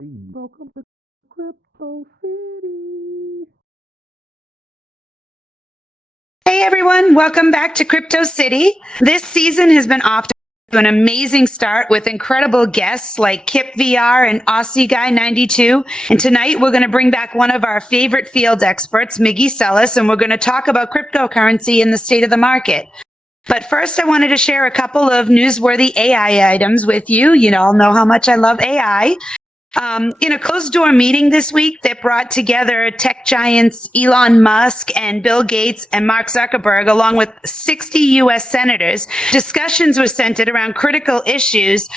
Welcome to Crypto City. Hey everyone, welcome back to Crypto City. This season has been off to an amazing start with incredible guests like Kip VR and Aussie Guy 92. And tonight we're going to bring back one of our favorite field experts, Miggy Celis, and we're going to talk about cryptocurrency and the state of the market. But first, I wanted to share a couple of newsworthy AI items with you. You all know how much I love AI. In a closed door meeting this week that brought together tech giants Elon Musk and Bill Gates and Mark Zuckerberg, along with 60 US senators, discussions were centered around critical issues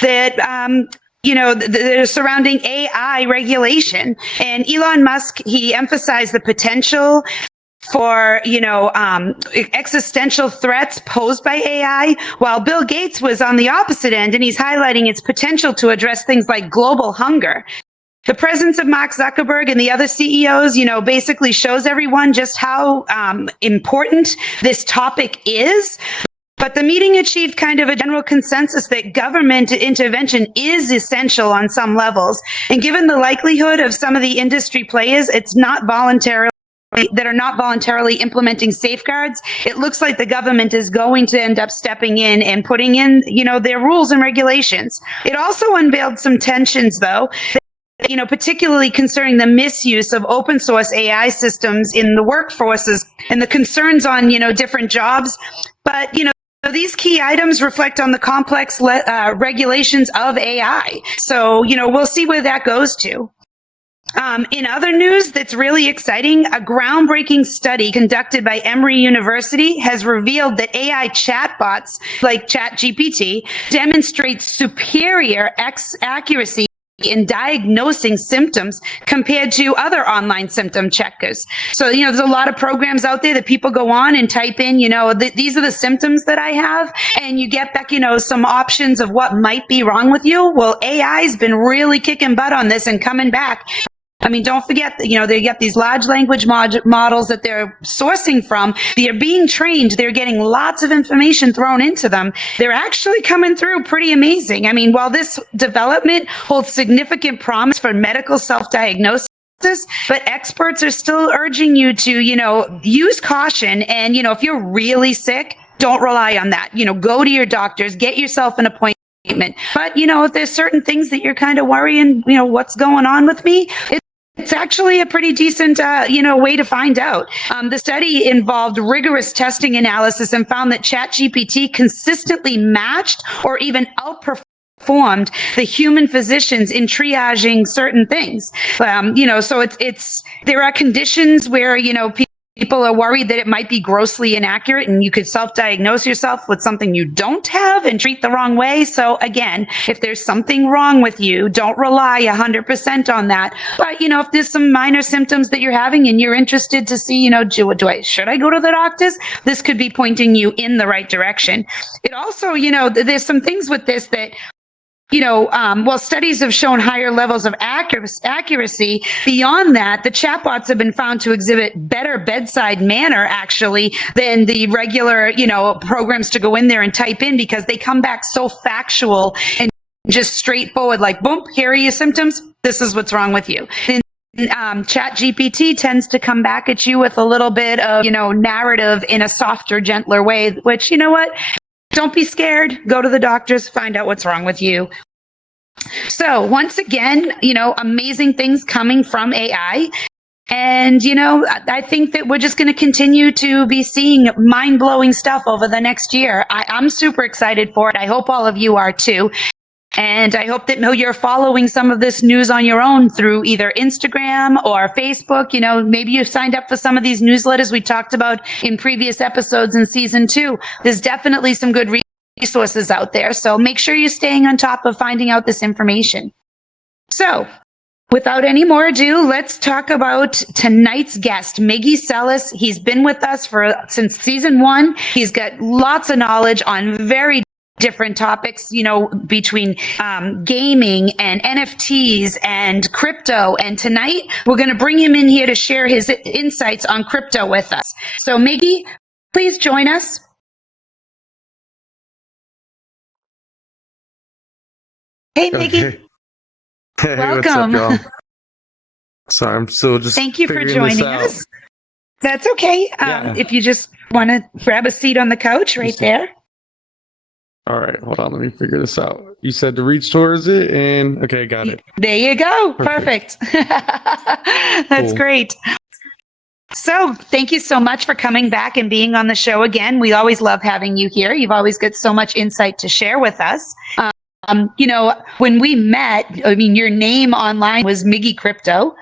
that that are surrounding AI regulation. And Elon Musk, he emphasized the potential for, existential threats posed by AI, while Bill Gates was on the opposite end, and he's highlighting its potential to address things like global hunger. The presence of Mark Zuckerberg and the other CEOs, basically shows everyone just how important this topic is. But the meeting achieved kind of a general consensus that government intervention is essential on some levels. And given the likelihood of some of the industry players, that are not voluntarily implementing safeguards, it looks like the government is going to end up stepping in and putting in, their rules and regulations. It also unveiled some tensions, though, particularly concerning the misuse of open source AI systems in the workforces and the concerns on, different jobs. But, these key items reflect on the complex regulations of AI. So, we'll see where that goes to. In other news that's really exciting, a groundbreaking study conducted by Emory University has revealed that AI chatbots like ChatGPT demonstrate superior accuracy in diagnosing symptoms compared to other online symptom checkers. So, there's a lot of programs out there that people go on and type in, these are the symptoms that I have, and you get back, some options of what might be wrong with you. Well, AI's been really kicking butt on this and coming back. I mean, don't forget that, they get these large language models that they're sourcing from. They're being trained. They're getting lots of information thrown into them. They're actually coming through pretty amazing. I mean, while this development holds significant promise for medical self-diagnosis, but experts are still urging you to, use caution. And, if you're really sick, don't rely on that. Go to your doctors, get yourself an appointment. But, if there's certain things that you're kind of worrying, what's going on with me, it's actually a pretty decent, way to find out. The study involved rigorous testing analysis and found that ChatGPT consistently matched or even outperformed the human physicians in triaging certain things. So it's there are conditions where, people are worried that it might be grossly inaccurate and you could self-diagnose yourself with something you don't have and treat the wrong way. So again, if there's something wrong with you, don't rely 100% on that. But, if there's some minor symptoms that you're having and you're interested to see, should I go to the doctors? This could be pointing you in the right direction. It also, there's some things with this that, while studies have shown higher levels of accuracy, beyond that, the chatbots have been found to exhibit better bedside manner, actually, than the regular, programs to go in there and type in, because they come back so factual and just straightforward, like, boom, here are your symptoms. This is what's wrong with you. And ChatGPT tends to come back at you with a little bit of, narrative in a softer, gentler way, which, don't be scared. Go to the doctors, find out what's wrong with you. So once again, amazing things coming from AI. And, I think that we're just going to continue to be seeing mind-blowing stuff over the next year. I'm super excited for it. I hope all of you are too. And I hope that you're following some of this news on your own through either Instagram or Facebook. Maybe you've signed up for some of these newsletters we talked about in previous episodes in season 2. There's definitely some good resources out there. So make sure you're staying on top of finding out this information. So without any more ado, let's talk about tonight's guest, Miggy Celis. He's been with us since season 1. He's got lots of knowledge on very different topics, between gaming and NFTs and crypto. And tonight we're going to bring him in here to share his insights on crypto with us. So Miggy, please join us. Hey, Miggy. Hey, what's up, Welcome. y'all? Sorry, I'm still just Thank you for figuring this joining out. us. That's okay. Yeah. If you just want to grab a seat on the couch right there. All right, hold on. Let me figure this out. You said to reach towards it, and okay, got it. There you go. Perfect. Perfect. That's Cool. great. So, thank you so much for coming back and being on the show again. We always love having you here. You've always got so much insight to share with us. When we met, I mean, your name online was Miggy Crypto.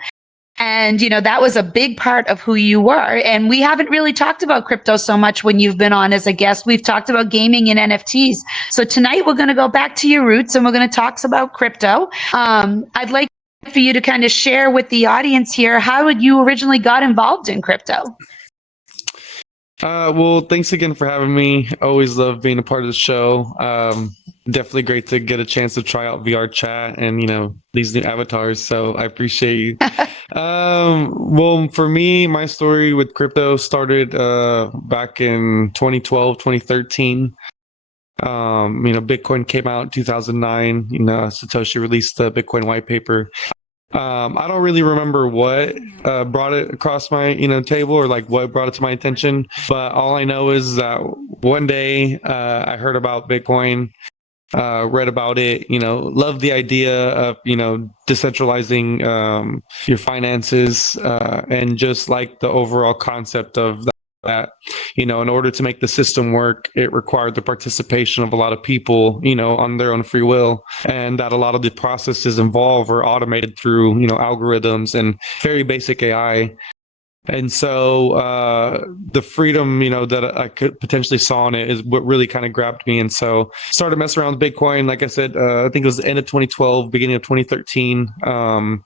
And, that was a big part of who you were. And we haven't really talked about crypto so much when you've been on as a guest. We've talked about gaming and NFTs. So tonight we're going to go back to your roots and we're going to talk about crypto. I'd like for you to kind of share with the audience here how you originally got involved in crypto. Well, thanks again for having me. Always love being a part of the show. Definitely great to get a chance to try out VR chat and these new avatars. So I appreciate you. Well, for me, my story with crypto started back in 2012, 2013. Bitcoin came out in 2009. Satoshi released the Bitcoin white paper. I don't really remember what brought it across my table or like what brought it to my attention, but all I know is that one day I heard about Bitcoin, read about it, loved the idea of decentralizing your finances, and just like the overall concept of that in order to make the system work, it required the participation of a lot of people on their own free will, and that a lot of the processes involved were automated through algorithms and very basic AI. And so the freedom that I could potentially saw in it is what really kind of grabbed me. And so started messing around with Bitcoin. Like I said, I think it was the end of 2012, beginning of 2013.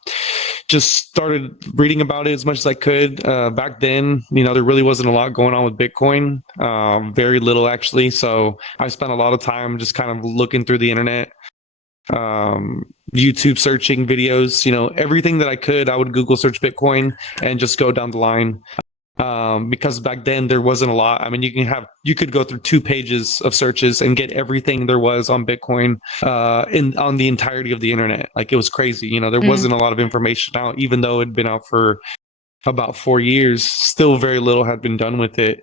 Just started reading about it as much as I could. Back then, there really wasn't a lot going on with Bitcoin, very little actually. So I spent a lot of time just kind of looking through the internet, YouTube searching videos, everything that I could. I would Google search Bitcoin and just go down the line. Because back then there wasn't a lot. I mean, you could go through 2 pages of searches and get everything there was on Bitcoin on the entirety of the internet. Like, it was crazy. There wasn't a lot of information out, even though it had been out for about 4 years. Still very little had been done with it.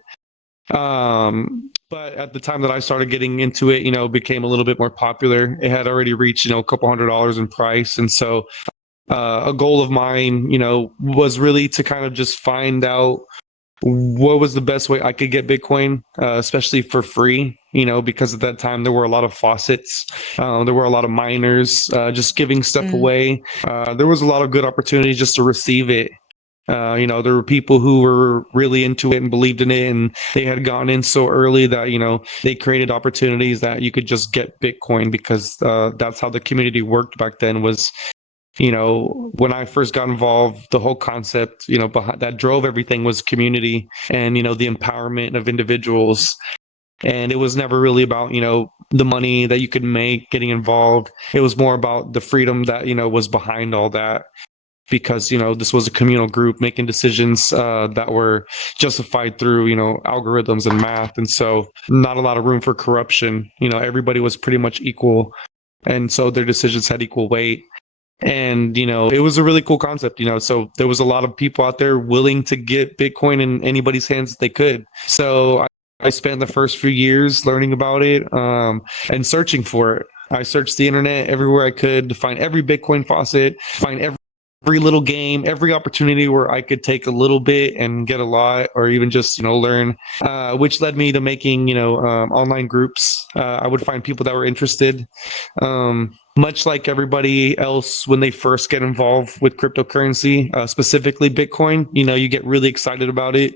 But at the time that I started getting into it, it became a little bit more popular. It had already reached, a couple $100s in price. And so a goal of mine, was really to kind of just find out what was the best way I could get Bitcoin, especially for free, because at that time there were a lot of faucets. There were a lot of miners just giving stuff away. There was a lot of good opportunities just to receive it. There were people who were really into it and believed in it, and they had gone in so early that, they created opportunities that you could just get Bitcoin, because that's how the community worked back then. Was, when I first got involved, the whole concept, behind, that drove everything, was community and, the empowerment of individuals. And it was never really about, the money that you could make getting involved. It was more about the freedom that, was behind all that. Because this was a communal group making decisions that were justified through algorithms and math, and so not a lot of room for corruption. Everybody was pretty much equal, and so their decisions had equal weight. And it was a really cool concept. So there was a lot of people out there willing to get Bitcoin in anybody's hands that they could. So I spent the first few years learning about it and searching for it. I searched the internet everywhere I could to find every Bitcoin faucet, find every little game, every opportunity where I could take a little bit and get a lot, or even just, learn, which led me to making, online groups. I would find people that were interested. Much like everybody else, when they first get involved with cryptocurrency, specifically Bitcoin, you get really excited about it.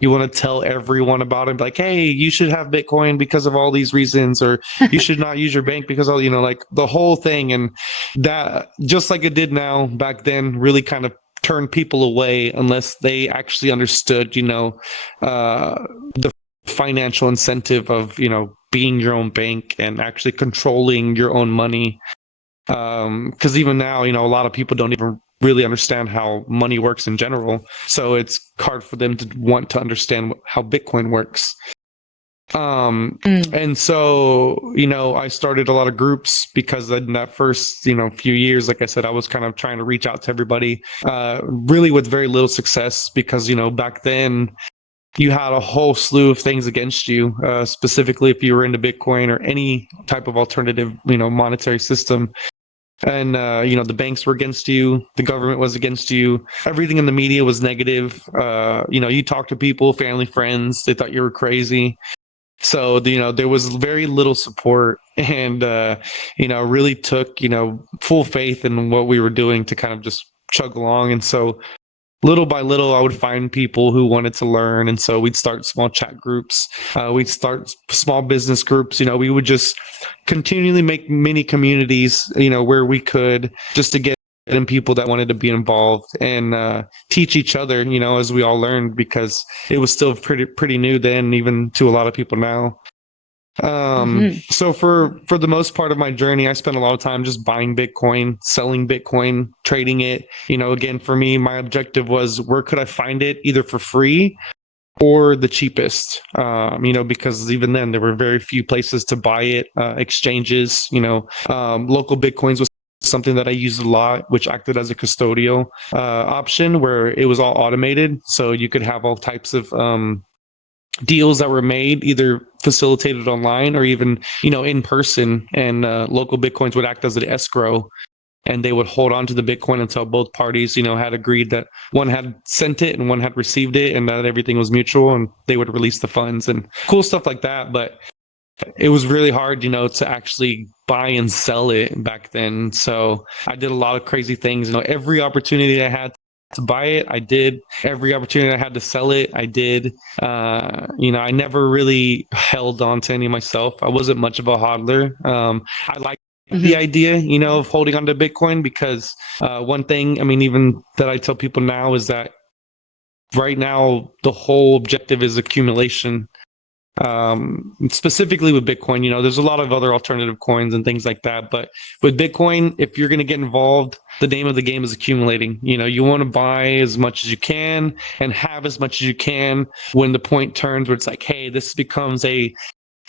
You want to tell everyone about it, like, hey, you should have Bitcoin because of all these reasons, or you should not use your bank because all, like the whole thing. And that, just like it did now, back then really kind of turned people away unless they actually understood, the financial incentive of, being your own bank and actually controlling your own money. Because even now, a lot of people don't even really understand how money works in general. So it's hard for them to want to understand how Bitcoin works. And so, I started a lot of groups because in that first, few years, like I said, I was kind of trying to reach out to everybody, really with very little success because, back then you had a whole slew of things against you, specifically if you were into Bitcoin or any type of alternative, monetary system. And, the banks were against you. The government was against you. Everything in the media was negative. You talk to people, family, friends, they thought you were crazy. So, there was very little support and, really took, full faith in what we were doing to kind of just chug along. And so little by little, I would find people who wanted to learn. And so we'd start small chat groups. We'd start small business groups. We would just continually make mini communities, where we could just to get in people that wanted to be involved and teach each other, as we all learned, because it was still pretty new then, even to a lot of people now. So for the most part of my journey, I spent a lot of time just buying Bitcoin, selling Bitcoin, trading it. Again, for me, my objective was where could I find it either for free or the cheapest, because even then there were very few places to buy it, exchanges, local Bitcoins was something that I used a lot, which acted as a custodial option where it was all automated. So you could have all types of deals that were made either facilitated online or even in person, and local Bitcoins would act as an escrow, and they would hold on to the Bitcoin until both parties had agreed that one had sent it and one had received it and that everything was mutual, and they would release the funds and cool stuff like that. But it was really hard to actually buy and sell it back then. So I did a lot of crazy things. Every opportunity I had to buy it, I did. Every opportunity I had to sell it, I did. I never really held on to any myself. I wasn't much of a hodler. I like the idea, of holding on to Bitcoin because one thing, even that I tell people now is that right now the whole objective is accumulation. Specifically with Bitcoin, there's a lot of other alternative coins and things like that. But with Bitcoin, if you're going to get involved, the name of the game is accumulating. You want to buy as much as you can and have as much as you can when the point turns where it's like, hey, this becomes a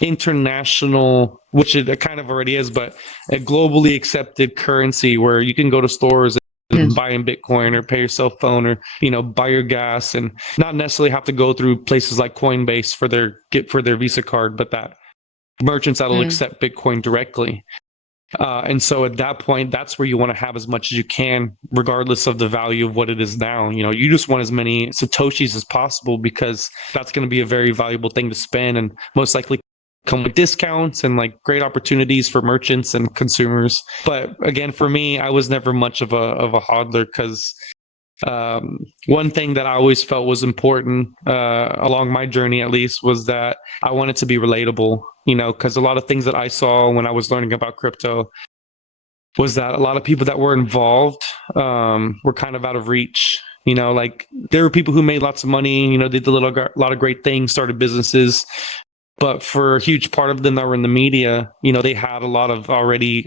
international, which it kind of already is, but a globally accepted currency where you can go to stores and buy in Bitcoin or pay your cell phone or buy your gas and not necessarily have to go through places like Coinbase for their Visa card, but that merchants that'll accept Bitcoin directly. And so at that point, that's where you want to have as much as you can, regardless of the value of what it is now. You just want as many Satoshis as possible because that's going to be a very valuable thing to spend and most likely come with discounts and like great opportunities for merchants and consumers. But again, for me, I was never much of a hodler because one thing that I always felt was important along my journey, at least, was that I wanted to be relatable, because a lot of things that I saw when I was learning about crypto was that a lot of people that were involved were kind of out of reach. Like there were people who made lots of money, did a lot of great things, started businesses. But for a huge part of them that were in the media, they had a lot of already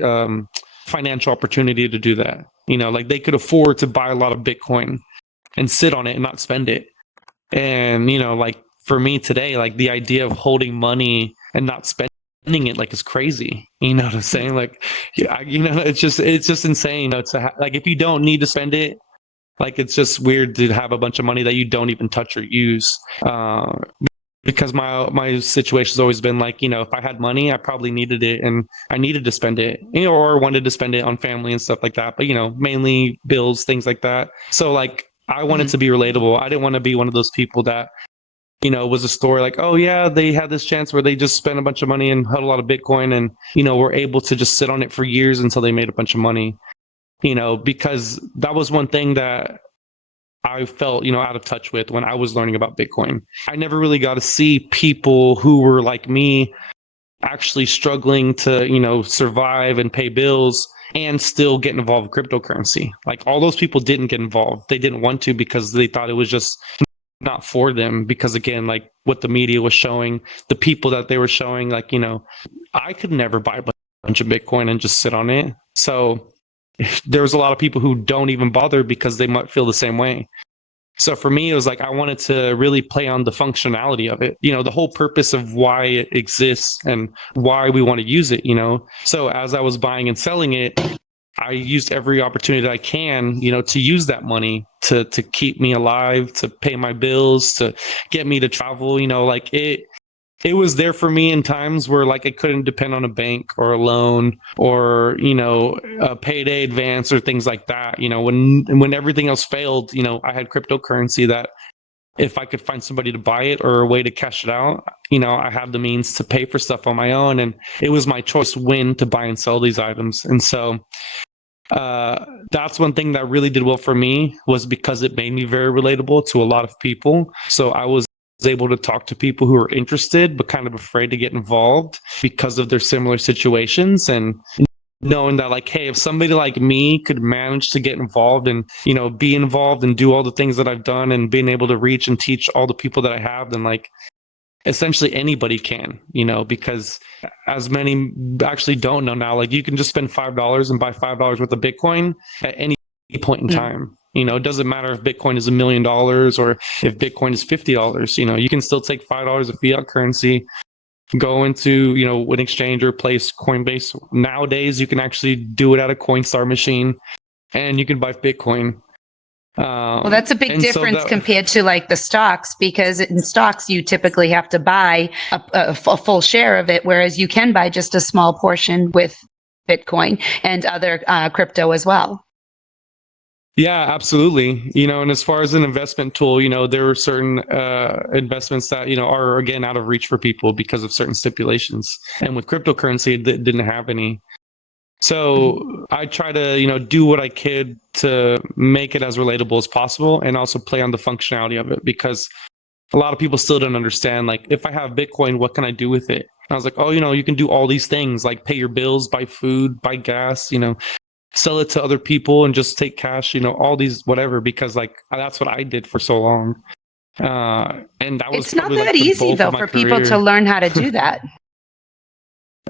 financial opportunity to do that. Like they could afford to buy a lot of Bitcoin and sit on it and not spend it. And, like for me today, like the idea of holding money and not spending it like is crazy. You know what I'm saying? Like, it's just insane. Like if you don't need to spend it, like it's just weird to have a bunch of money that you don't even touch or use. Because my situation has always been like, if I had money, I probably needed it and I needed to spend it, or wanted to spend it on family and stuff like that. But, mainly bills, things like that. So like, I wanted to be relatable. I didn't want to be one of those people that, was a story like, oh yeah, they had this chance where they just spent a bunch of money and had a lot of Bitcoin and, were able to just sit on it for years until they made a bunch of money, because that was one thing that I felt, out of touch with when I was learning about Bitcoin. I never really got to see people who were like me actually struggling to, survive and pay bills and still get involved in cryptocurrency. Like all those people didn't get involved. They didn't want to because they thought it was just not for them. Because again, like what the media was showing, the people that they were showing, like, I could never buy a bunch of Bitcoin and just sit on it. So there's a lot of people who don't even bother because they might feel the same way. So for me, it was like I wanted to really play on the functionality of it, you know, the whole purpose of why it exists and why we want to use it, you know. So as I was buying and selling it, I used every opportunity that I can, you know, to use that money to keep me alive, to pay my bills, to get me to travel, you know, like it was there for me in times where like I couldn't depend on a bank or a loan or, you know, a payday advance or things like that. You know, when everything else failed, you know, I had cryptocurrency that if I could find somebody to buy it or a way to cash it out, you know, I had the means to pay for stuff on my own. And it was my choice when to buy and sell these items. And so that's one thing that really did well for me, was because it made me very relatable to a lot of people. So I was able to talk to people who were interested but kind of afraid to get involved because of their similar situations, and knowing that like, hey, if somebody like me could manage to get involved and, you know, be involved and do all the things that I've done and being able to reach and teach all the people that I have, then like essentially anybody can, you know, because as many actually don't know now, like you can just spend $5 and buy $5 worth of Bitcoin at any point in time. You know, it doesn't matter if Bitcoin is $1 million or if Bitcoin is $50, you know, you can still take $5 of fiat currency, go into, you know, an exchange or place Coinbase. Nowadays, you can actually do it at a Coinstar machine and you can buy Bitcoin. Well, that's a big difference compared to like the stocks, because in stocks, you typically have to buy a full share of it, whereas you can buy just a small portion with Bitcoin and other crypto as well. Yeah, absolutely. You know, and as far as an investment tool, you know, there are certain investments that, you know, are again out of reach for people because of certain stipulations. And with cryptocurrency, it didn't have any. So I try to, you know, do what I could to make it as relatable as possible and also play on the functionality of it, because a lot of people still don't understand, like, if I have Bitcoin, what can I do with it? And I was like, oh, you know, you can do all these things, like pay your bills, buy food, buy gas, you know, sell it to other people and just take cash, you know, all these whatever, because like that's what I did for so long. And that was it's not that like easy though for people to learn how to do that.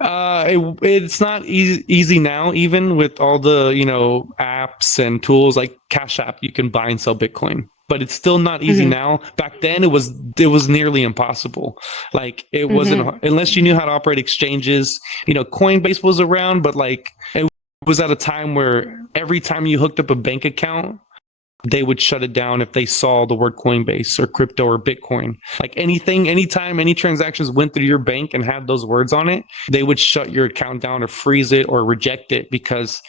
It's not easy now, even with all the, you know, apps and tools like Cash App, you can buy and sell Bitcoin, but it's still not easy now. Back then it was nearly impossible. Like it wasn't, unless you knew how to operate exchanges. You know, Coinbase was around, but like it was at a time where every time you hooked up a bank account, they would shut it down if they saw the word Coinbase or crypto or Bitcoin. Like anything, anytime any transactions went through your bank and had those words on it, they would shut your account down or freeze it or reject it, because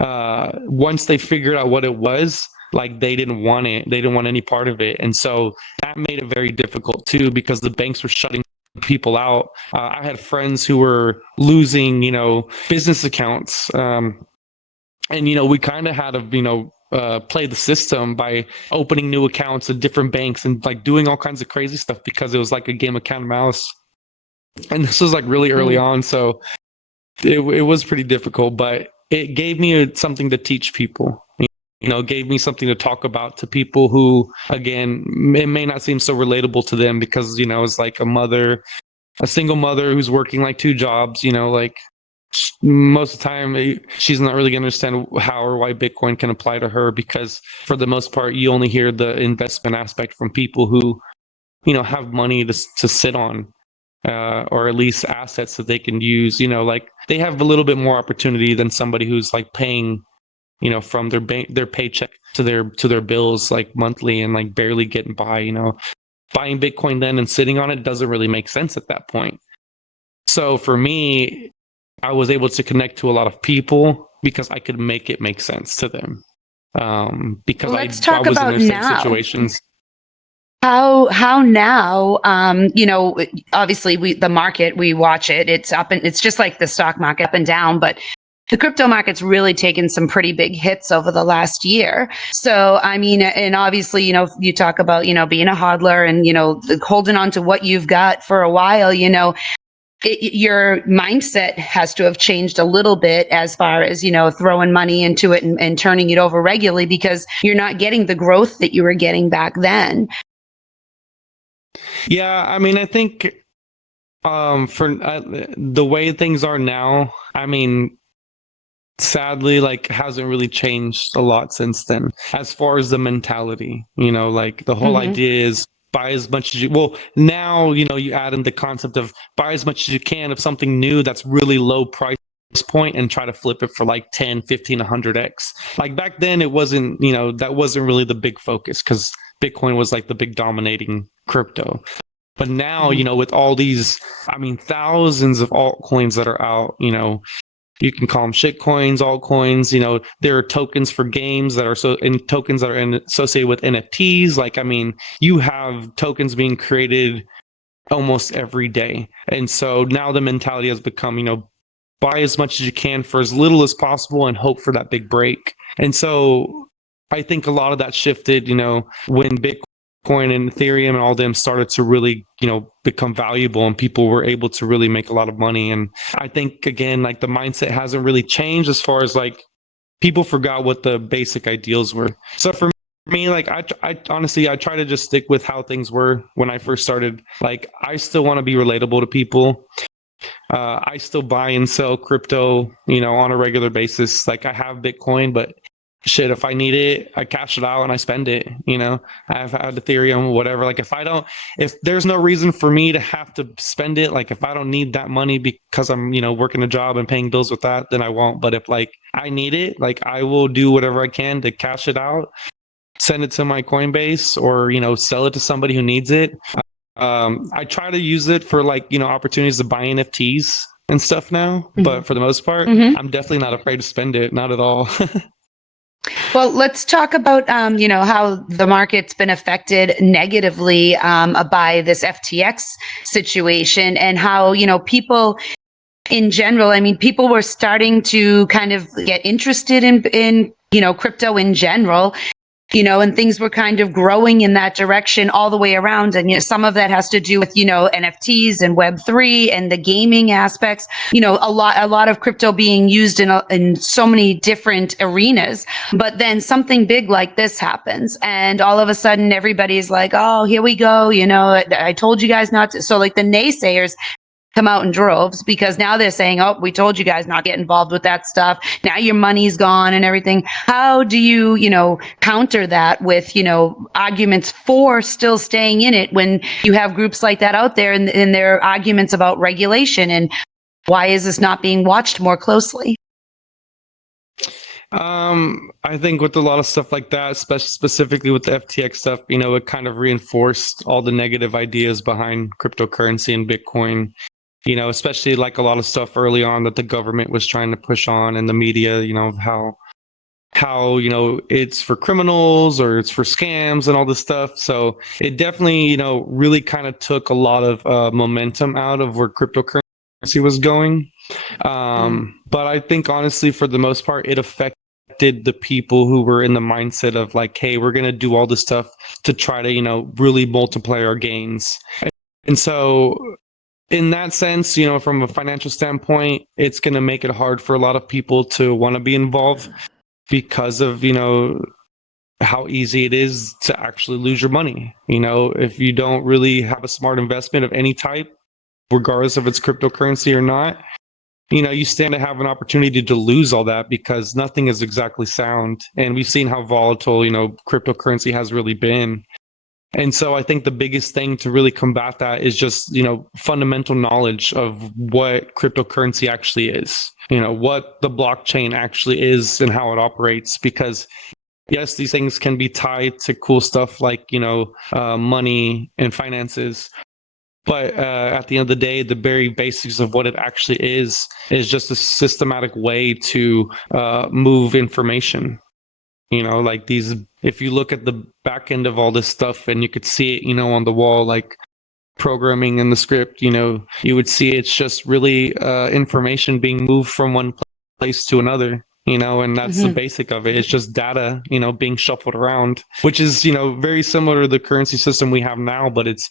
once they figured out what it was, like they didn't want it. They didn't want any part of it. And so that made it very difficult too, because the banks were shutting people out. I had friends who were losing, you know, business accounts. And, you know, we kind of had to, you know, play the system by opening new accounts at different banks and like doing all kinds of crazy stuff, because it was like a game of cat and mouse. And this was like really early on, so it was pretty difficult, but it gave me something to teach people. You know, gave me something to talk about to people who, again, it may not seem so relatable to them, because, you know, it's like a single mother who's working like 2 jobs, you know, like most of the time she's not really going to understand how or why Bitcoin can apply to her, because for the most part you only hear the investment aspect from people who, you know, have money to sit on, or at least assets that they can use. You know, like they have a little bit more opportunity than somebody who's like paying, you know, from their paycheck to their bills like monthly and like barely getting by. You know, buying Bitcoin then and sitting on it doesn't really make sense at that point. So for me, I was able to connect to a lot of people because I could make it make sense to them. Because let's talk about in their now. Situations. How now? You know, obviously the market, we watch it. It's up, and it's just like the stock market, up and down. But the crypto market's really taken some pretty big hits over the last year. So, I mean, and obviously, you know, you talk about, you know, being a hodler and, you know, holding on to what you've got for a while. You know, your mindset has to have changed a little bit as far as, you know, throwing money into it and turning it over regularly, because you're not getting the growth that you were getting back then. Yeah, I mean, I think for the way things are now, I mean, sadly, like, hasn't really changed a lot since then. As far as the mentality, like the whole idea is buy as much as you, well, now, you add in the concept of buy as much as you can of something new that's really low price point and try to flip it for like 10, 15, 100x. Like back then it wasn't, that wasn't really the big focus because Bitcoin was like the big dominating crypto. But now, with all these, thousands of altcoins that are out, you can call them shit coins, altcoins. There are tokens for games that are tokens that are associated with NFTs. Like, you have tokens being created almost every day. And so now the mentality has become, buy as much as you can for as little as possible and hope for that big break. And so I think a lot of that shifted, when Bitcoin and Ethereum and all them started to really, become valuable and people were able to really make a lot of money. And I think, again, like the mindset hasn't really changed as far as like people forgot what the basic ideals were. So for me, like I honestly, I try to just stick with how things were when I first started. Like I still want to be relatable to people. I still buy and sell crypto, on a regular basis. Like I have Bitcoin, but shit, if I need it, I cash it out and I spend it. I've had Ethereum, whatever. Like if there's no reason for me to have to spend it, like if I don't need that money because I'm, working a job and paying bills with that, then I won't. But if like I need it, like I will do whatever I can to cash it out, send it to my Coinbase or, sell it to somebody who needs it. I try to use it for like, opportunities to buy NFTs and stuff now, but for the most part, I'm definitely not afraid to spend it. Not at all. Well, let's talk about, how the market's been affected negatively by this FTX situation and how, people in general, people were starting to kind of get interested in crypto in general. And things were kind of growing in that direction all the way around. And, some of that has to do with, NFTs and Web3 and the gaming aspects, a lot of crypto being used in so many different arenas. But then something big like this happens and all of a sudden everybody's like, oh, here we go. I told you guys not to. So like the naysayers come out in droves because now they're saying, oh, we told you guys not to get involved with that stuff. Now your money's gone and everything. How do you, counter that with, arguments for still staying in it when you have groups like that out there and their arguments about regulation and why is this not being watched more closely? I think with a lot of stuff like that, specifically with the FTX stuff, it kind of reinforced all the negative ideas behind cryptocurrency and Bitcoin. Especially like a lot of stuff early on that the government was trying to push on in the media, how it's for criminals or it's for scams and all this stuff. So it definitely, really kind of took a lot of momentum out of where cryptocurrency was going. But I think honestly, for the most part, it affected the people who were in the mindset of like, hey, we're going to do all this stuff to try to, really multiply our gains. And so in that sense, from a financial standpoint, it's going to make it hard for a lot of people to want to be involved because of, how easy it is to actually lose your money. If you don't really have a smart investment of any type, regardless if it's cryptocurrency or not, you stand to have an opportunity to lose all that because nothing is exactly sound. And we've seen how volatile, cryptocurrency has really been. And so I think the biggest thing to really combat that is just, fundamental knowledge of what cryptocurrency actually is, what the blockchain actually is and how it operates. Because yes, these things can be tied to cool stuff like, money and finances. But at the end of the day, the very basics of what it actually is just a systematic way to move information. Like these, if you look at the back end of all this stuff and you could see it, on the wall, like programming in the script, you would see it's just really information being moved from one place to another, and that's the basic of it. It's just data, being shuffled around, which is, very similar to the currency system we have now, but it's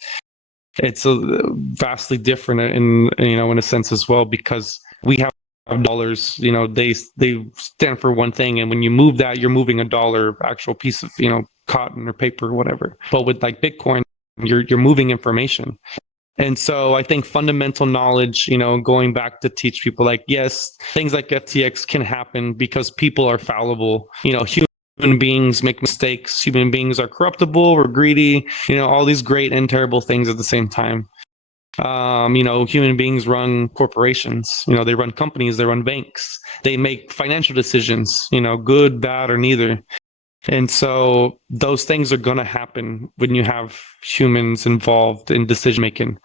vastly different in a sense as well, because we have dollars, they stand for one thing, and when you move that, you're moving a dollar, actual piece of cotton or paper or whatever. But with like Bitcoin, you're moving information, And so I think fundamental knowledge, going back to teach people like, yes, things like FTX can happen because people are fallible. Human beings make mistakes. Human beings are corruptible, we're greedy, all these great and terrible things at the same time. Human beings run corporations, they run companies, they run banks, they make financial decisions, good, bad, or neither. And so those things are going to happen when you have humans involved in decision making.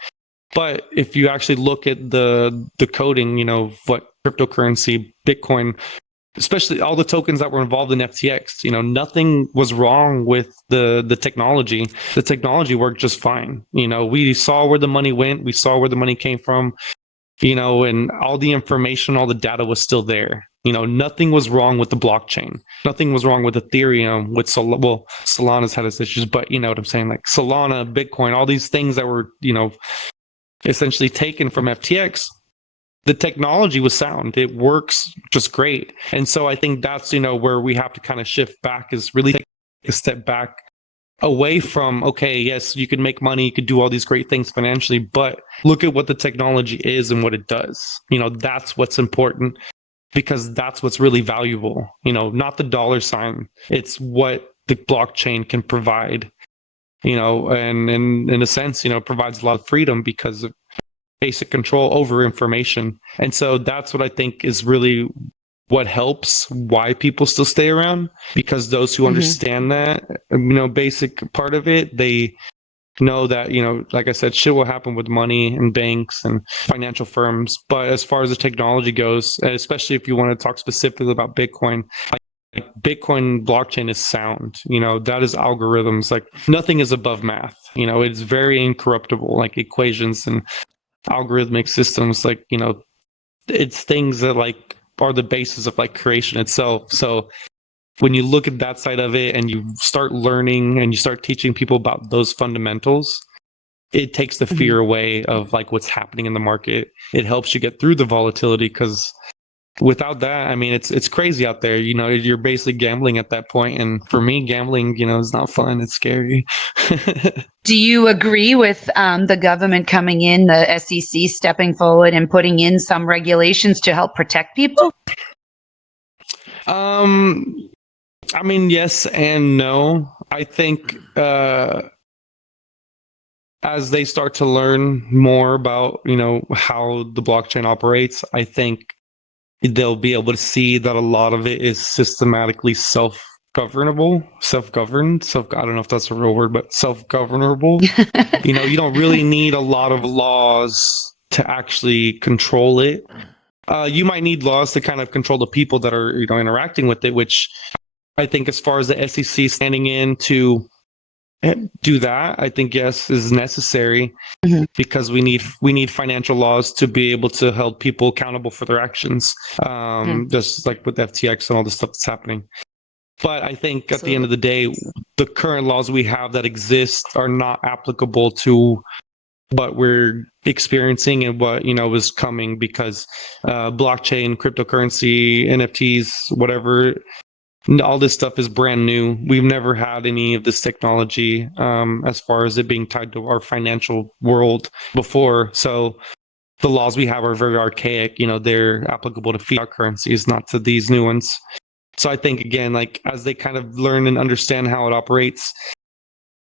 But if you actually look at the coding, what cryptocurrency, Bitcoin, especially all the tokens that were involved in FTX, nothing was wrong with the technology. The technology worked just fine. We saw where the money went. We saw where the money came from, and all the information, all the data was still there. Nothing was wrong with the blockchain. Nothing was wrong with Ethereum, with Solana's had its issues, but you know what I'm saying? Like Solana, Bitcoin, all these things that were, essentially taken from FTX, the technology was sound. It works just great. And so I think that's, where we have to kind of shift back, is really take a step back away from, okay, yes, you can make money, you could do all these great things financially, but look at what the technology is and what it does. That's what's important, because that's what's really valuable, not the dollar sign. It's what the blockchain can provide, and in a sense, provides a lot of freedom because of basic control over information. And so that's what I think is really what helps why people still stay around, because those who understand that, basic part of it, they know that, like I said, shit will happen with money and banks and financial firms. But as far as the technology goes, especially if you want to talk specifically about Bitcoin, like Bitcoin blockchain is sound, that is algorithms. Like nothing is above math, it's very incorruptible, like equations and algorithmic systems, like, it's things that like are the basis of like creation itself. So when you look at that side of it and you start learning and you start teaching people about those fundamentals, it takes the fear away of like what's happening in the market. It helps you get through the volatility, because without that, I mean, it's crazy out there. You're basically gambling at that point. And for me, gambling, is not fun. It's scary. Do you agree with the government coming in, the SEC stepping forward and putting in some regulations to help protect people? I mean, yes and no. I think as they start to learn more about, how the blockchain operates, I think they'll be able to see that a lot of it is systematically self-governed. I don't know if that's a real word, but self-governable. You don't really need a lot of laws to actually control it. You might need laws to kind of control the people that are, interacting with it, which I think as far as the SEC standing in to do that, I think, yes, is necessary, because we need financial laws to be able to hold people accountable for their actions, just like with FTX and all the stuff that's happening. But I think at the end of the day, the current laws we have that exist are not applicable to what we're experiencing and what, is coming, because blockchain, cryptocurrency, NFTs, whatever, all this stuff is brand new. We've never had any of this technology as far as it being tied to our financial world before. So the laws we have are very archaic. They're applicable to fiat currencies, not to these new ones. So I think, again, like as they kind of learn and understand how it operates,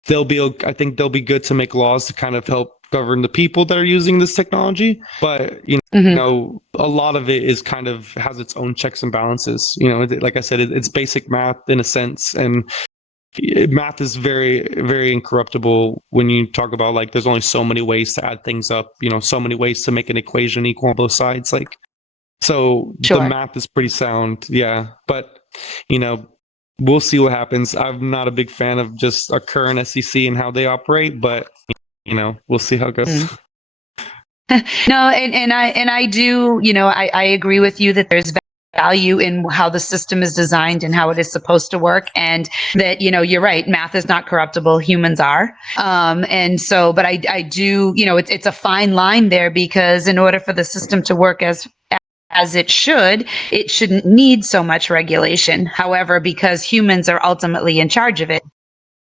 I think they'll be good to make laws to kind of help govern the people that are using this technology. But a lot of it is kind of has its own checks and balances. Like I said, it's basic math in a sense, and math is very, very incorruptible when you talk about like there's only so many ways to add things up. So many ways to make an equation equal on both sides. Like, so the math is pretty sound, yeah. But we'll see what happens. I'm not a big fan of just our current SEC and how they operate, but we'll see how it goes. No, and I do, I agree with you that there's value in how the system is designed and how it is supposed to work, and that, you're right, math is not corruptible, humans are. And so, but I do, it's a fine line there, because in order for the system to work as it shouldn't need so much regulation. However, because humans are ultimately in charge of it,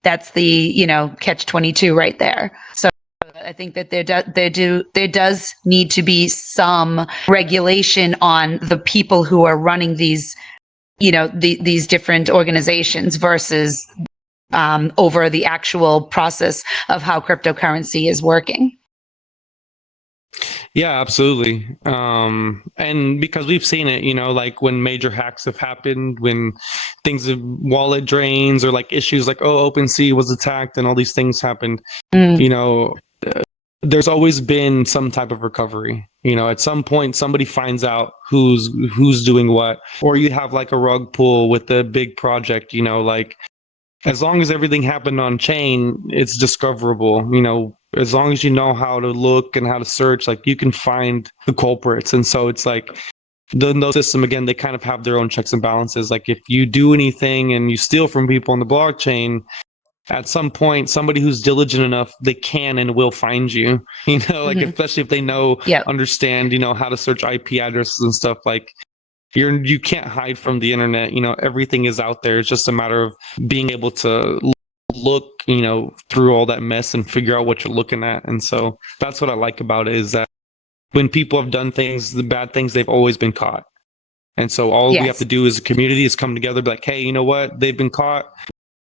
that's the, catch 22 right there. So I think that there does need to be some regulation on the people who are running these, these different organizations versus over the actual process of how cryptocurrency is working. Yeah, absolutely. And because we've seen it, like when major hacks have happened, when things of wallet drains or like issues like, OpenSea was attacked and all these things happened, there's always been some type of recovery. At some point somebody finds out who's doing what, or you have like a rug pull with the big project, like as long as everything happened on chain, it's discoverable. As long as you know how to look and how to search, like you can find the culprits. And so it's like the system, again, they kind of have their own checks and balances. Like if you do anything and you steal from people on the blockchain, at some point, somebody who's diligent enough, they can and will find you, like especially if they understand, how to search IP addresses and stuff. Like you can't hide from the internet. Everything is out there. It's just a matter of being able to look, through all that mess and figure out what you're looking at. And so that's what I like about it, is that when people have done things, the bad things, they've always been caught. And so all we have to do as a community is come together, be like, hey, you know what? They've been caught.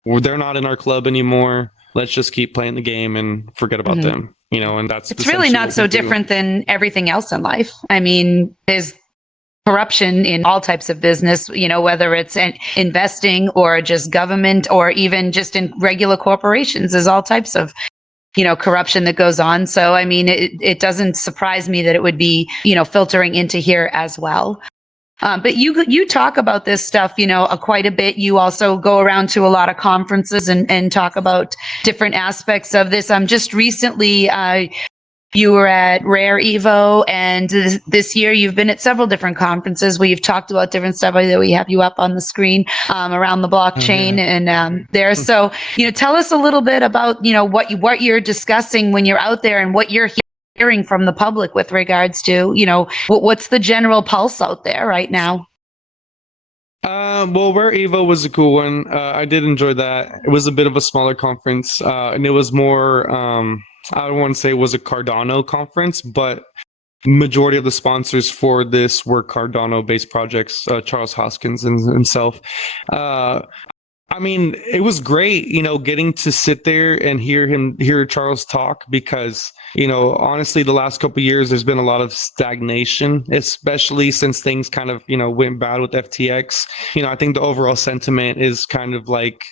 They're not in our club anymore. Let's just keep playing the game and forget about them. And it's really not so different than everything else in life. I mean, there's corruption in all types of business, whether it's investing or just government or even just in regular corporations. There's all types of, corruption that goes on. So, I mean, it doesn't surprise me that it would be, filtering into here as well. But you talk about this stuff, quite a bit. You also go around to a lot of conferences and talk about different aspects of this. Just recently, you were at Rare Evo, and this year you've been at several different conferences where you've talked about different stuff. That we have you up on the screen around the blockchain and there. So, tell us a little bit about what you're discussing when you're out there and what you're hearing from the public with regards to what's the general pulse out there right now. Well, Rare Evo was a cool one. I did enjoy that. It was a bit of a smaller conference, and it was more. I don't want to say it was a Cardano conference, but majority of the sponsors for this were Cardano-based projects. Charles Hoskins and himself. I mean, it was great, getting to sit there and hear Charles talk, because, honestly, the last couple of years, there's been a lot of stagnation, especially since things kind of, went bad with FTX. I think the overall sentiment is kind of like,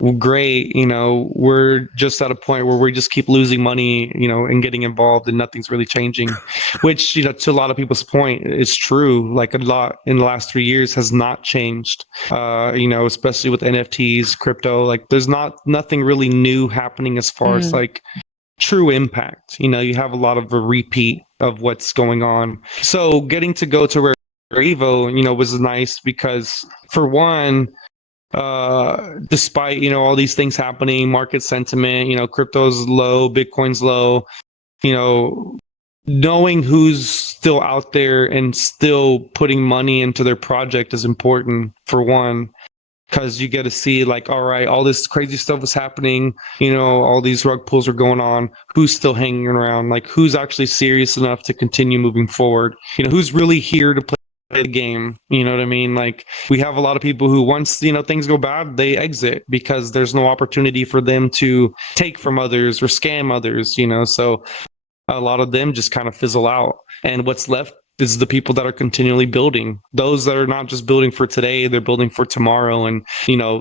well, great, we're just at a point where we just keep losing money, and getting involved and nothing's really changing, which, to a lot of people's point is true. Like a lot in the last 3 years has not changed, especially with NFTs, crypto. Like there's nothing really new happening as far as like true impact. You have a lot of a repeat of what's going on. So getting to go to Rare Evo, was nice because, for one, despite all these things happening, market sentiment, crypto's low, Bitcoin's low, knowing who's still out there and still putting money into their project is important, for one, because you get to see like, all right, all this crazy stuff is happening, all these rug pulls are going on, who's still hanging around, like who's actually serious enough to continue moving forward, who's really here to play the game. You know what I mean? Like we have a lot of people who, once things go bad, they exit because there's no opportunity for them to take from others or scam others, so a lot of them just kind of fizzle out, and what's left is the people that are continually building, those that are not just building for today, they're building for tomorrow, and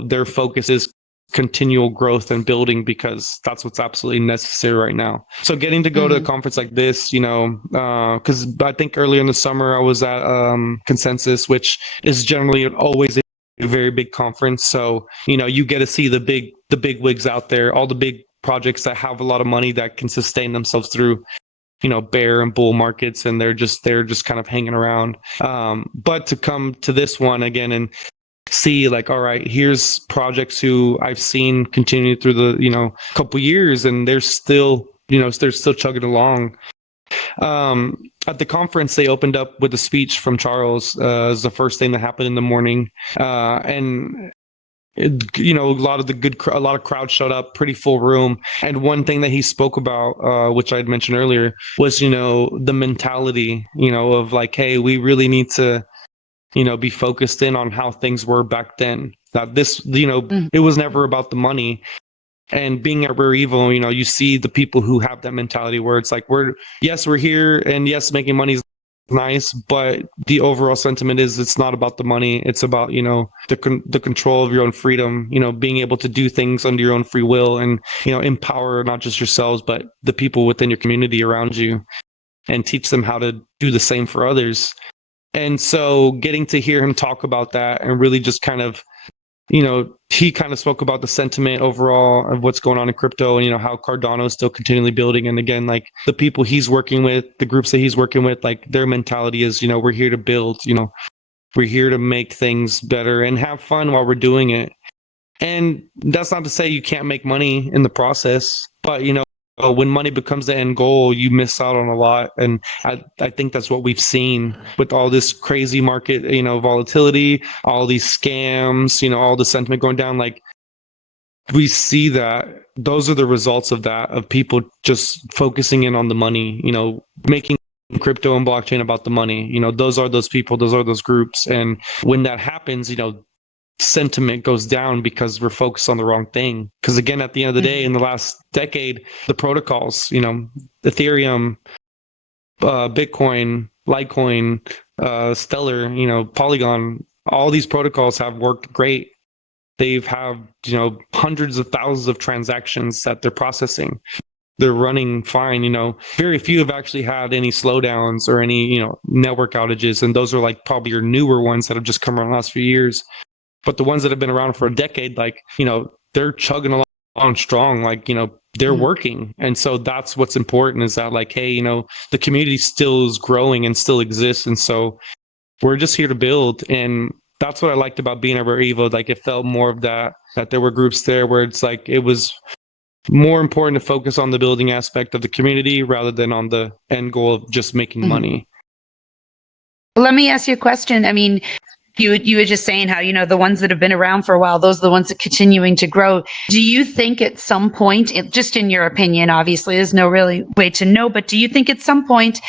their focus is continual growth and building, because that's what's absolutely necessary right now. So getting to go to a conference like this, because I think earlier in the summer I was at Consensus, which is generally always a very big conference. So you get to see the big wigs out there, all the big projects that have a lot of money that can sustain themselves through bear and bull markets, and they're just kind of hanging around. But to come to this one again and see like, all right, here's projects who I've seen continue through the couple years, and they're still chugging along. At the conference, they opened up with a speech from Charles as the first thing that happened in the morning, and a lot of crowd showed up, pretty full room. And one thing that he spoke about, which I had mentioned earlier, was, the mentality, of like, hey, we really need to, be focused in on how things were back then. That this, it was never about the money. And being at Rare Evil, you see the people who have that mentality where it's like, we're here, and yes, making money is nice, but the overall sentiment is it's not about the money. It's about, the control of your own freedom, being able to do things under your own free will and, empower not just yourselves, but the people within your community around you, and teach them how to do the same for others. And so getting to hear him talk about that and really just kind of, he kind of spoke about the sentiment overall of what's going on in crypto, and, how Cardano is still continually building. And again, like the people he's working with, the groups that he's working with, like their mentality is, we're here to build, we're here to make things better and have fun while we're doing it. And that's not to say you can't make money in the process, but, when money becomes the end goal, you miss out on a lot. And I think that's what we've seen with all this crazy market, volatility, all these scams, all the sentiment going down. Like, we see that those are the results of that, of people just focusing in on the money, making crypto and blockchain about the money. Those are those people, those are those groups. And when that happens, sentiment goes down because we're focused on the wrong thing. Because again, at the end of the day, in the last decade, the protocols, Ethereum, Bitcoin, Litecoin, Stellar, Polygon, all these protocols have worked great. They've have, hundreds of thousands of transactions that they're processing. They're running fine. Very few have actually had any slowdowns or any, network outages. And those are like probably your newer ones that have just come around the last few years. But the ones that have been around for a decade, like, they're chugging along strong, like, they're working. And so that's what's important, is that like, hey, the community still is growing and still exists. And so we're just here to build. And that's what I liked about being at Rare Evo. Like, it felt more of that there were groups there where it's like, it was more important to focus on the building aspect of the community rather than on the end goal of just making money. Let me ask you a question. I mean, you were just saying how, the ones that have been around for a while, those are the ones that are continuing to grow. Do you think at some point, just in your opinion, obviously there's no really way to know, but do you think at some point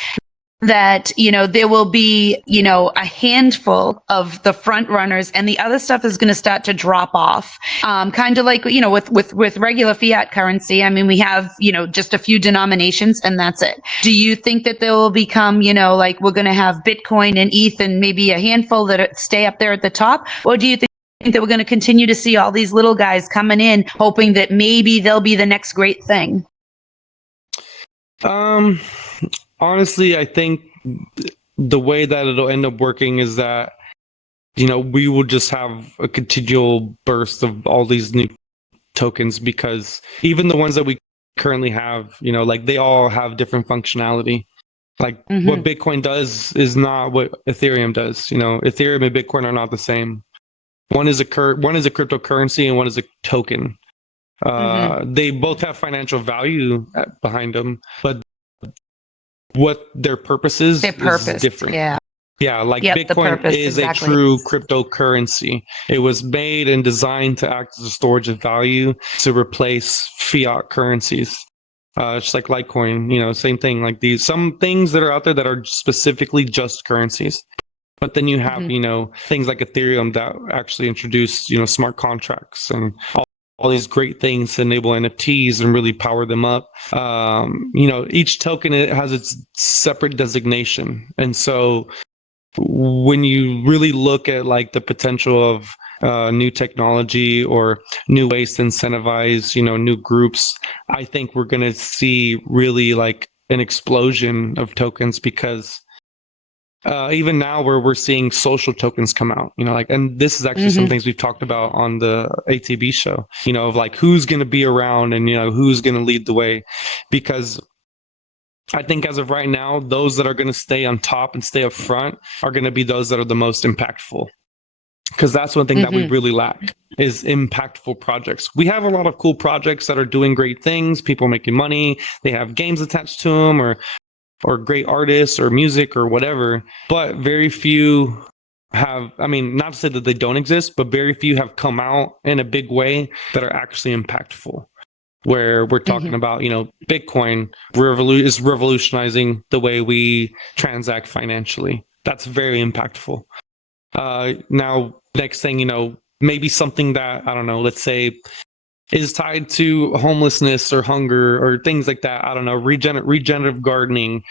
that, there will be, a handful of the front runners and the other stuff is going to start to drop off? Kind of like, with regular fiat currency. I mean, we have, just a few denominations and that's it. Do you think that there will become, like we're going to have Bitcoin and ETH and maybe a handful that stay up there at the top? Or do you think that we're going to continue to see all these little guys coming in, hoping that maybe they'll be the next great thing? Honestly, I think the way that it'll end up working is that, we will just have a continual burst of all these new tokens, because even the ones that we currently have, like they all have different functionality. Like what Bitcoin does is not what Ethereum does. Ethereum and Bitcoin are not the same. One is a cryptocurrency and one is a token. They both have financial value behind them, but what their purpose is different. Yeah, like Bitcoin is a true cryptocurrency. It was made and designed to act as a storage of value to replace fiat currencies. Just like Litecoin, same thing. Like some things that are out there that are specifically just currencies. But then you have, things like Ethereum that actually introduce, smart contracts and all these great things to enable NFTs and really power them up. Each token, it has its separate designation. And so when you really look at like the potential of new technology or new ways to incentivize, new groups, I think we're going to see really like an explosion of tokens, because even now where we're seeing social tokens come out, and this is actually some things we've talked about on the ATB show, of like who's going to be around and, who's going to lead the way. Because I think as of right now, those that are going to stay on top and stay up front are going to be those that are the most impactful. Because that's one thing that we really lack, is impactful projects. We have a lot of cool projects that are doing great things, people making money, they have games attached to them, or great artists or music or whatever, but very few have, I mean, not to say that they don't exist, but very few have come out in a big way that are actually impactful. Where we're talking about, Bitcoin is revolutionizing the way we transact financially. That's very impactful. Now, next thing, maybe something that, I don't know, let's say is tied to homelessness or hunger or things like that. I don't know, regenerative gardening,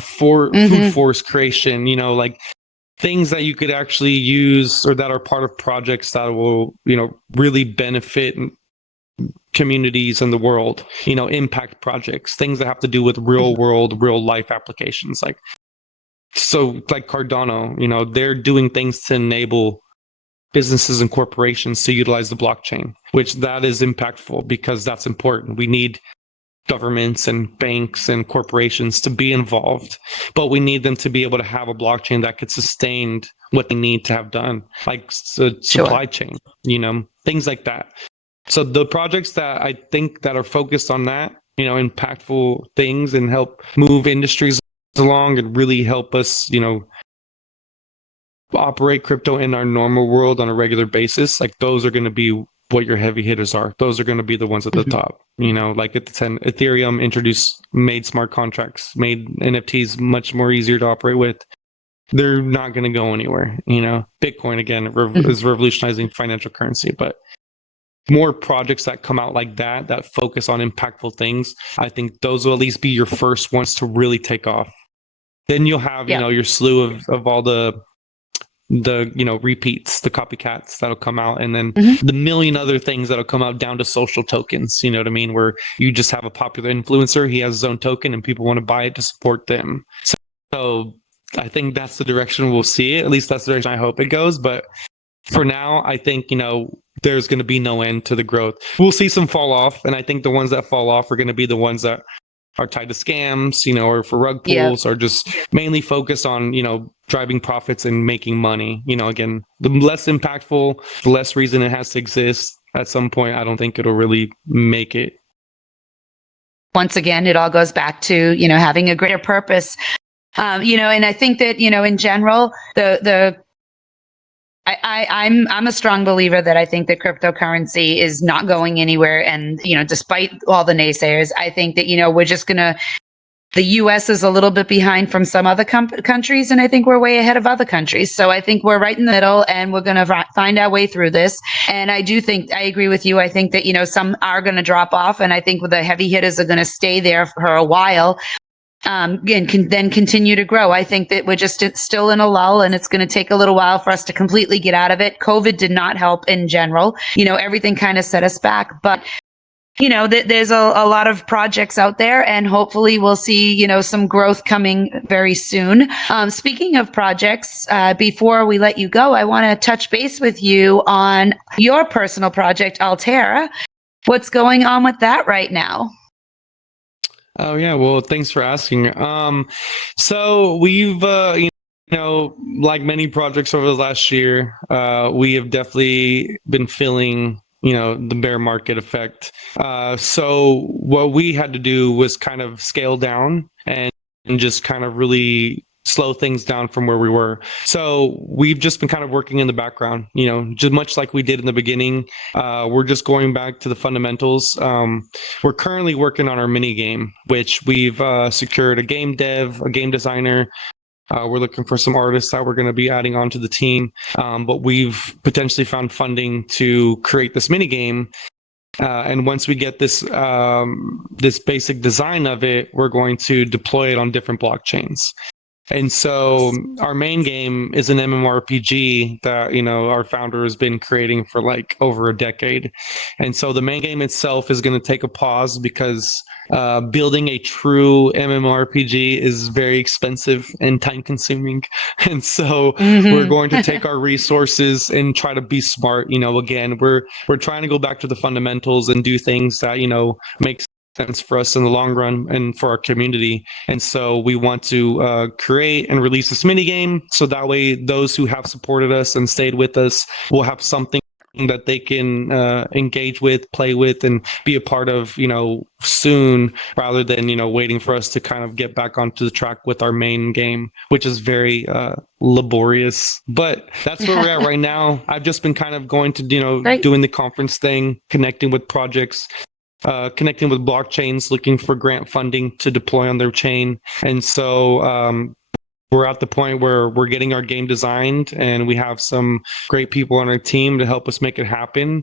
food forest creation, like things that you could actually use or that are part of projects that will, really benefit communities in the world, impact projects, things that have to do with real world, real life applications. Like Cardano, they're doing things to enable businesses and corporations to utilize the blockchain, which that is impactful because that's important. We need governments and banks and corporations to be involved, but we need them to be able to have a blockchain that could sustain what they need to have done, like supply chain, things like that. So the projects that I think that are focused on that, impactful things and help move industries along and really help us, operate crypto in our normal world on a regular basis, like those are going to be what your heavy hitters are. Those are going to be the ones at the top, like at the 10, Ethereum made smart contracts, made NFTs much more easier to operate with. They're not going to go anywhere. Bitcoin again is revolutionizing financial currency, but more projects that come out like that focus on impactful things, I think those will at least be your first ones to really take off. Then you'll have, your slew of all the repeats, the copycats that'll come out, and then the million other things that'll come out down to social tokens, you know what I mean? Where you just have a popular influencer, he has his own token and people want to buy it to support them. So I think that's the direction we'll see it. At least that's the direction I hope it goes. But for now, I think, there's going to be no end to the growth. We'll see some fall off. And I think the ones that fall off are going to be the ones that are tied to scams, or for rug pulls, or just mainly focused on, driving profits and making money. Again, the less impactful, the less reason it has to exist. At some point, I don't think it'll really make it. Once again, it all goes back to, having a greater purpose. And I think that, in general, I'm a strong believer that I think that cryptocurrency is not going anywhere. And, despite all the naysayers, I think that, we're just the US is a little bit behind from some other countries, and I think we're way ahead of other countries. So I think we're right in the middle, and we're going to find our way through this. And I do think, I agree with you. I think that, some are going to drop off, and I think the heavy hitters are going to stay there for a while. And can then continue to grow. I think that we're just still in a lull, and it's going to take a little while for us to completely get out of it. COVID did not help in general. Everything kind of set us back. But, there's a lot of projects out there, and hopefully we'll see, some growth coming very soon. Speaking of projects, before we let you go, I want to touch base with you on your personal project, Altera. What's going on with that right now? Oh yeah, well, thanks for asking. So we've, like many projects over the last year, we have definitely been feeling, the bear market effect. So what we had to do was kind of scale down and just kind of really slow things down from where we were. So we've just been kind of working in the background, just much like we did in the beginning. We're just going back to the fundamentals. We're currently working on our mini game, which we've secured a game dev, a game designer. We're looking for some artists that we're going to be adding onto the team. But we've potentially found funding to create this mini game. And once we get this this basic design of it, we're going to deploy it on different blockchains. And so our main game is an MMORPG that, our founder has been creating for like over a decade. And so the main game itself is going to take a pause because building a true MMORPG is very expensive and time consuming. And so we're going to take our resources and try to be smart. Again, we're trying to go back to the fundamentals and do things that, make sense for us in the long run and for our community. And so we want to create and release this mini game so that way those who have supported us and stayed with us will have something that they can engage with, play with, and be a part of, soon, rather than, waiting for us to kind of get back onto the track with our main game, which is very laborious. But that's where we're at right now. I've just been kind of going to, doing the conference thing, connecting with projects, connecting with blockchains, looking for grant funding to deploy on their chain. And so we're at the point where we're getting our game designed, and we have some great people on our team to help us make it happen.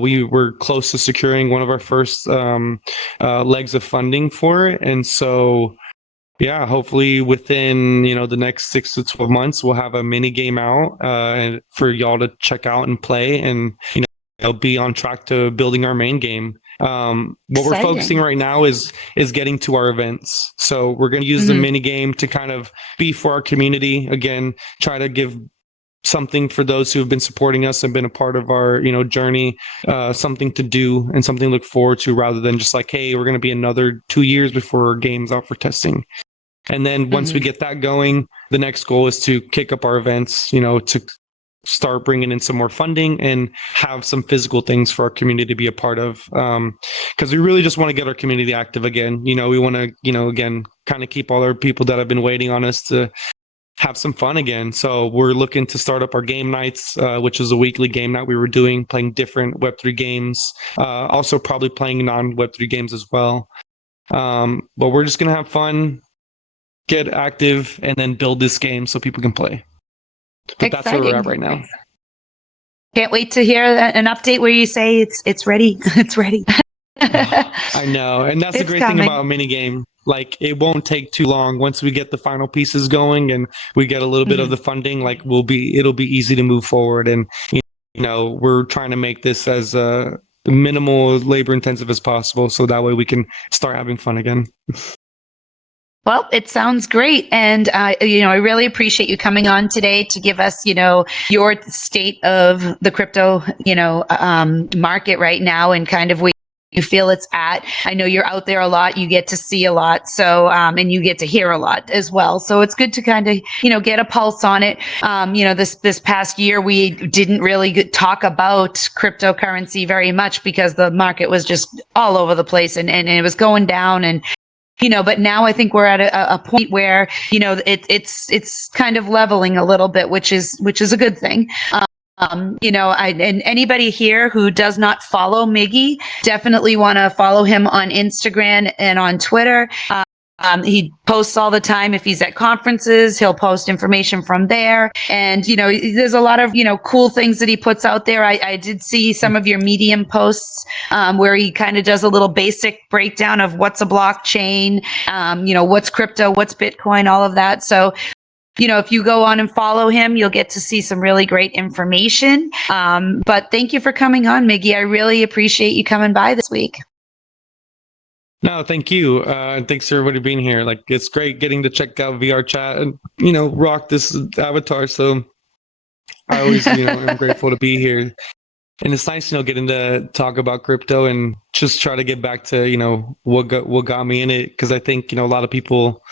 We were close to securing one of our first legs of funding for it. And so, yeah, hopefully within, the next 6 to 12 months, we'll have a mini game out and for y'all to check out and play, and, be on track to building our main game. What we're focusing right now is getting to our events. So we're going to use the mini game to kind of be for our community. Again, try to give something for those who have been supporting us and been a part of our, journey, something to do and something to look forward to, rather than just like, hey, we're going to be another 2 years before our game's out for testing. And then once we get that going, the next goal is to kick up our events, to start bringing in some more funding and have some physical things for our community to be a part of. Because we really just want to get our community active again. We want to, again, kind of keep all our people that have been waiting on us to have some fun again. So we're looking to start up our game nights, which is a weekly game night we were doing, playing different Web3 games, also probably playing non-Web3 games as well. But we're just going to have fun, get active, and then build this game so people can play. But that's where we're at right now. Can't wait to hear an update where you say it's ready. It's ready. I know. And that's the great thing about a mini game. Like, it won't take too long. Once we get the final pieces going and we get a little bit of the funding, like it'll be easy to move forward. And, we're trying to make this as minimal labor intensive as possible, so that way we can start having fun again. Well, it sounds great. And, I really appreciate you coming on today to give us, your state of the crypto, market right now, and kind of where you feel it's at. I know you're out there a lot. You get to see a lot. So, and you get to hear a lot as well. So it's good to kind of, get a pulse on it. This past year, we didn't really talk about cryptocurrency very much because the market was just all over the place, and it was going down, and but now I think we're at a point where, it's kind of leveling a little bit, which is a good thing. And anybody here who does not follow Miggy, definitely want to follow him on Instagram and on Twitter. He posts all the time. If he's at conferences, he'll post information from there. And, there's a lot of, cool things that he puts out there. I did see some of your Medium posts, where he kind of does a little basic breakdown of what's a blockchain, what's crypto, what's Bitcoin, all of that. So, if you go on and follow him, you'll get to see some really great information. But thank you for coming on, Miggy. I really appreciate you coming by this week. No, thank you. And thanks for everybody being here. Like, it's great getting to check out VR chat and, rock this avatar. So I always, am grateful to be here. And it's nice, getting to talk about crypto and just try to get back to, what got me in it. Cause I think, a lot of people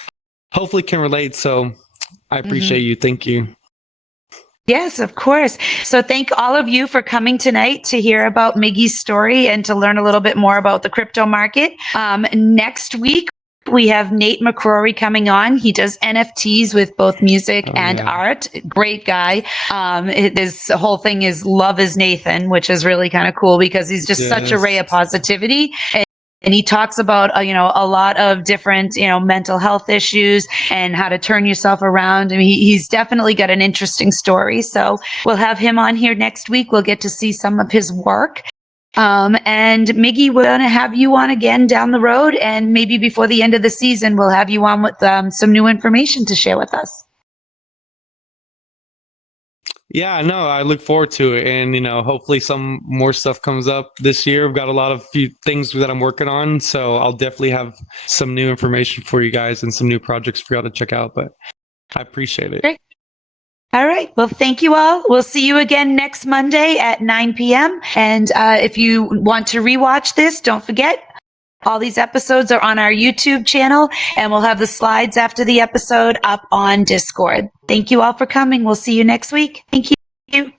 hopefully can relate. So I appreciate you. Thank you. Yes, of course. So thank all of you for coming tonight to hear about Miggy's story and to learn a little bit more about the crypto market. Next week, we have Nate McCrory coming on. He does NFTs with both music and art. Great guy. His whole thing is Love is Nathan, which is really kind of cool because he's just such a ray of positivity. And he talks about, a lot of different, mental health issues and how to turn yourself around. I mean, he's definitely got an interesting story. So we'll have him on here next week. We'll get to see some of his work. And Miggy, we're going to have you on again down the road. And maybe before the end of the season, we'll have you on with some new information to share with us. Yeah, no, I look forward to it. And, hopefully some more stuff comes up this year. I've got a few things that I'm working on. So I'll definitely have some new information for you guys and some new projects for y'all to check out. But I appreciate it. Great. All right. Well, thank you all. We'll see you again next Monday at 9 p.m. And if you want to rewatch this, don't forget, all these episodes are on our YouTube channel, and we'll have the slides after the episode up on Discord. Thank you all for coming. We'll see you next week. Thank you.